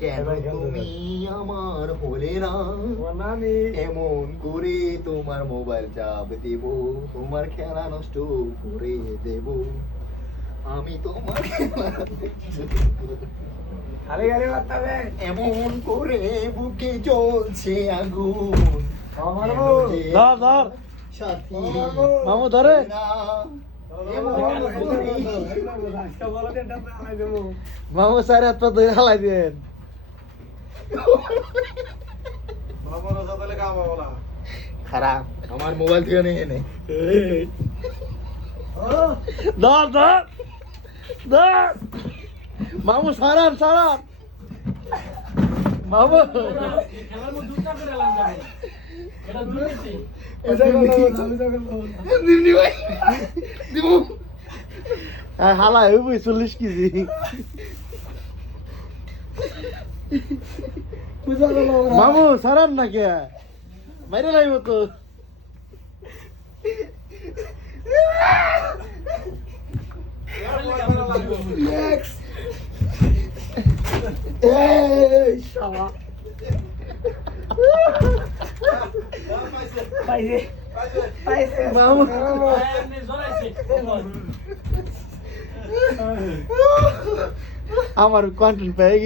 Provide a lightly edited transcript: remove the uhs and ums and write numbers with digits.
কেন তুমি আমার হলে না, এমন করে তোমার মোবাইল চাপ দেব, তোমার খেলা নষ্ট করে দেব, আমি তোমার এমন করে বুকে জ্বলছে আগুন, সাথী মামু ধরে মামু স্যার এত ধরে হালাই দেন খারাপ আমার মোবাইল থেকে নিয়ে নে ধর ধর ধর মামু সারান সারান মামু হালা হইব 40 কেজি মামু সারান না কে মাইরে লাইব তো মামু আমার কন্টেন্ট পেয়ে